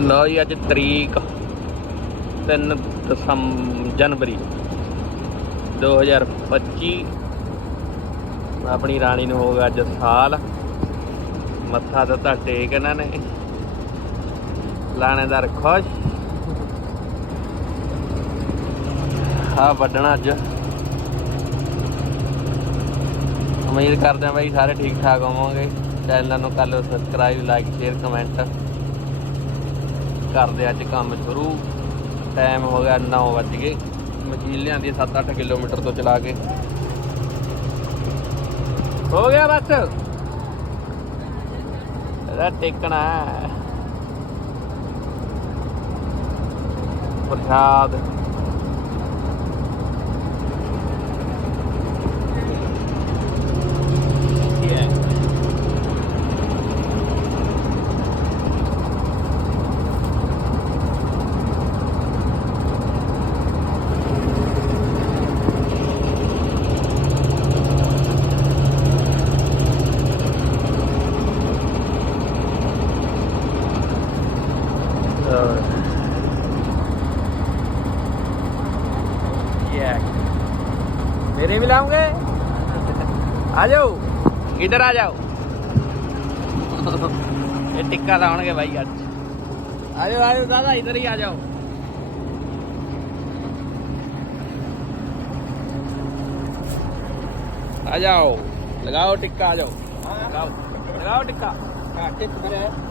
ਲਓ ਜੀ, ਅੱਜ ਤਰੀਕ 3 ਦਸੰਬਰ ਜਨਵਰੀ 2025 ਆਪਣੀ ਰਾਣੀ ਨੂੰ ਹੋ ਗਿਆ ਅੱਜ ਸਾਲ। ਮੱਥਾ ਦਿੱਤਾ ਟੇਕ ਇਹਨਾਂ ਨੇ। ਲਾਣੇਦਾਰ ਖੁਸ਼। ਆ ਵੱਢਣਾ ਅੱਜ। ਉਮੀਦ ਕਰਦੇ ਹਾਂ ਬਾਈ ਸਾਰੇ ਠੀਕ ਠਾਕ ਹੋਵੋਗੇ। ਚੈਨਲ ਨੂੰ ਕਰ ਲਿਓ ਸਬਸਕ੍ਰਾਈਬ ਲਾਈਕ ਸ਼ੇਅਰ ਕਮੈਂਟ ਕਰਦੇ ਅੱਜ ਕੰਮ ਸ਼ੁਰੂ। ਟਾਈਮ ਹੋ ਗਿਆ 9 ਵਜ ਗਏ। ਮਸ਼ੀਨ ਲਿਆਂਦੀ 7-8 ਕਿਲੋਮੀਟਰ ਤੋਂ ਚਲਾ ਕੇ। ਹੋ ਗਿਆ ਬਸ। ਇਹਦਾ ਟੇਕਣਾ ਪ੍ਰਸ਼ਾਦ। Yeah. मेरे भी लाऊँगे। आ जाओ। इधर आ जाओ। ये टिक्का लाउणगे भाई आज। आ जाओ आ जाओ दादा, इधर ही आ जाओ। आ जाओ। लगाओ टिक्का, आ जाओ। लगाओ। लगाओ टिक्का। हाँ टिक मेरे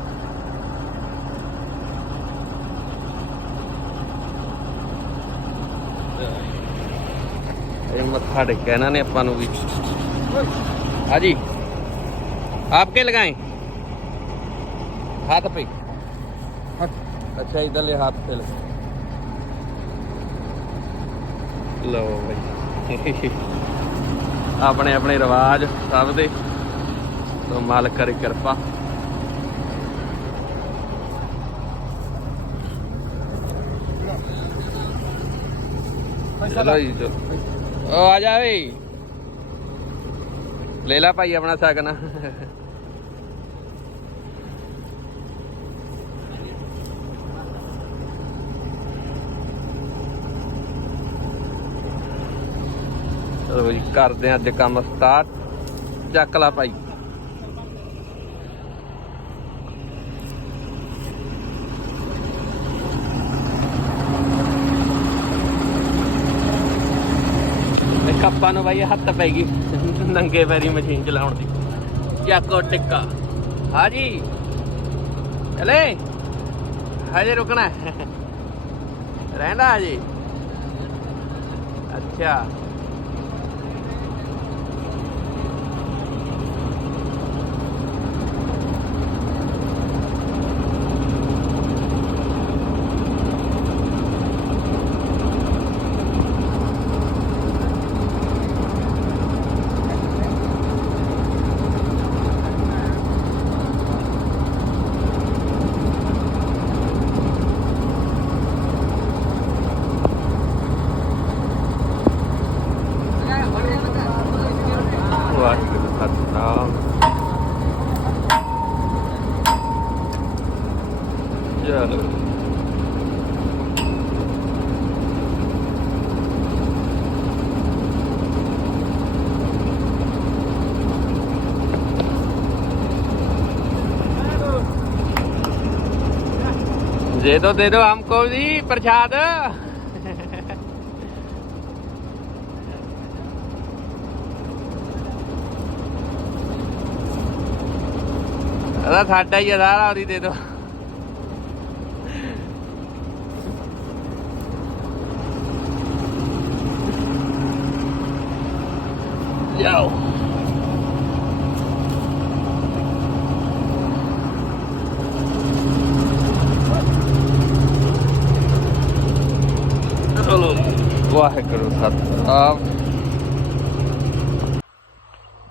ਇਹ ਮੱਥਾ ਟੇਕਿਆ ਇਹਨਾਂ ਨੇ ਆਪਾਂ ਨੂੰ ਵੀ ਹਾਂਜੀ आपके लगाए हाथ पे अच्छा इधरले हाथ पे लगे ਲਓ ਬਈ ਆਪਣੇ ਆਪਣੇ ਰਿਵਾਜ ਸਭ ਦੇ ਤੋਂ ਮਾਲਕ ਕਰੇ ਕਿਰਪਾ ਚਲੋ ਜੀ ਚਲੋ ਉਹ ਆ ਜਾ ਵੇ ਲੈ ਲੈ ਭਾਈ ਆਪਣਾ ਸ਼ਗਨ। ਚਲੋ ਜੀ, ਕਰਦੇ ਹਾਂ ਅੱਜ ਕੰਮ ਸਟਾਰਟ ਚੱਕ ਲਾ ਭਾਈ। ਕੱਪਾਂ ਨੂੰ ਬਾਈ ਹੱਥ ਪੈ ਗਈ ਨੰਗੇ ਪੈਰੀ ਮਸ਼ੀਨ ਚਲਾਉਣ ਦੀ। ਚੱਕੋ ਟਿੱਕਾ। ਹਾਂਜੀ ਚਲੇ। ਹਜੇ ਰੁਕਣਾ ਹੈ? ਰਹਿੰਦਾ ਹਜੇ। ਅੱਛਾ। ਵਾਹਿਗੁਰੂ ਸਤਨਾਮ ਚਲੋ दे दो दे दो हमको जी प्रसाद ਅਦਾ ਸਾਡਾ ਹੀ ਆ, ਸਾਰਾ ਉਹਦੀ ਦੇ ਦੋ। ਜਾਓ ਚਲੋ, ਵਾਹਿਗੁਰੂ, ਸਤਿਨਾਮ।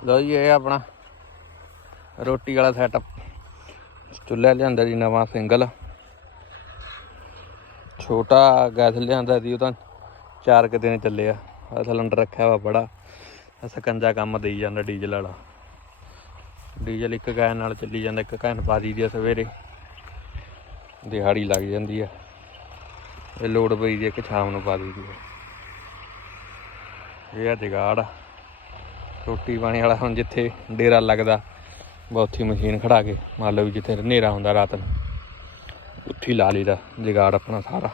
ਲਓ ਜੀ, ਇਹ ਆਪਣਾ ਰੋਟੀ ਵਾਲਾ ਸੈਟਅਪ ਚੁੱਲ੍ਹਾ ਲਿਆਂਦਾ ਜੀ, ਨਵਾਂ ਸਿੰਗਲ। ਛੋਟਾ ਗੈਸ ਲਿਆਂਦਾ ਜੀ ਉਹ ਤਾਂ ਚਾਰ ਕੁ ਦਿਨ ਚੱਲਿਆ। ਆ ਸਿਲੰਡਰ ਰੱਖਿਆ ਵਾ ਬੜਾ। ਸਕੰਜਾ ਕੰਮ ਦੇਈ ਜਾਂਦਾ ਡੀਜ਼ਲ ਵਾਲਾ। ਡੀਜ਼ਲ ਇੱਕ ਗੈਸ ਨਾਲ ਚੱਲੀ ਜਾਂਦਾ, ਇੱਕ ਘੈਂਟ ਪਾ ਦੀ ਦੀ ਆ ਸਵੇਰੇ। ਦਿਹਾੜੀ ਲੱਗ ਜਾਂਦੀ ਆ। ਇਹ ਲੋਡ ਪਈ ਦੀ ਇੱਕ ਸ਼ਾਮ ਨੂੰ ਪਾ ਦਈਦੀ ਆ। ਇਹ ਆ ਜਗਾੜ। ਆ। ਰੋਟੀ ਪਾਣੀ ਵਾਲਾ ਹੁਣ ਜਿੱਥੇ ਡੇਰਾ ਲੱਗਦਾ। ਬਾ ਉੱਥੇ ਮਸ਼ੀਨ ਖੜਾ ਕੇ ਮੰਨ ਲਓ ਵੀ ਜਿੱਥੇ ਹਨੇਰਾ ਹੁੰਦਾ ਰਾਤ ਨੂੰ, ਉੱਥੇ ਹੀ ਲਾ ਲਈਦਾ, ਜਗਾੜ ਆਪਣਾ ਸਾਰਾ।